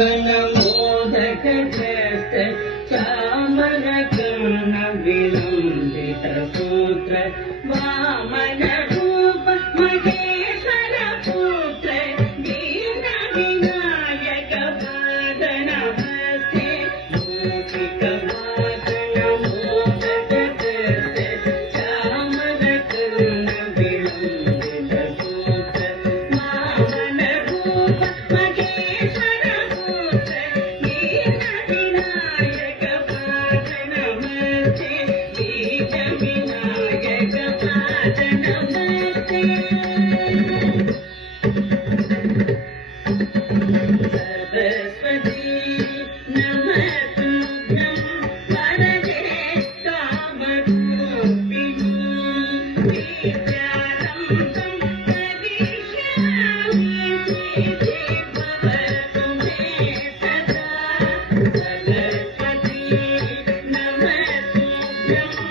मोदक चामन कर्ण विलंबित सूत्र वामन रूप महेश्वर पुत्र दीन विनायक पाद नमस्ते मूषिक वाहन मोदक चामन कर्ण विलंबित सूत्र वामन रूप महेश्वर Yeah.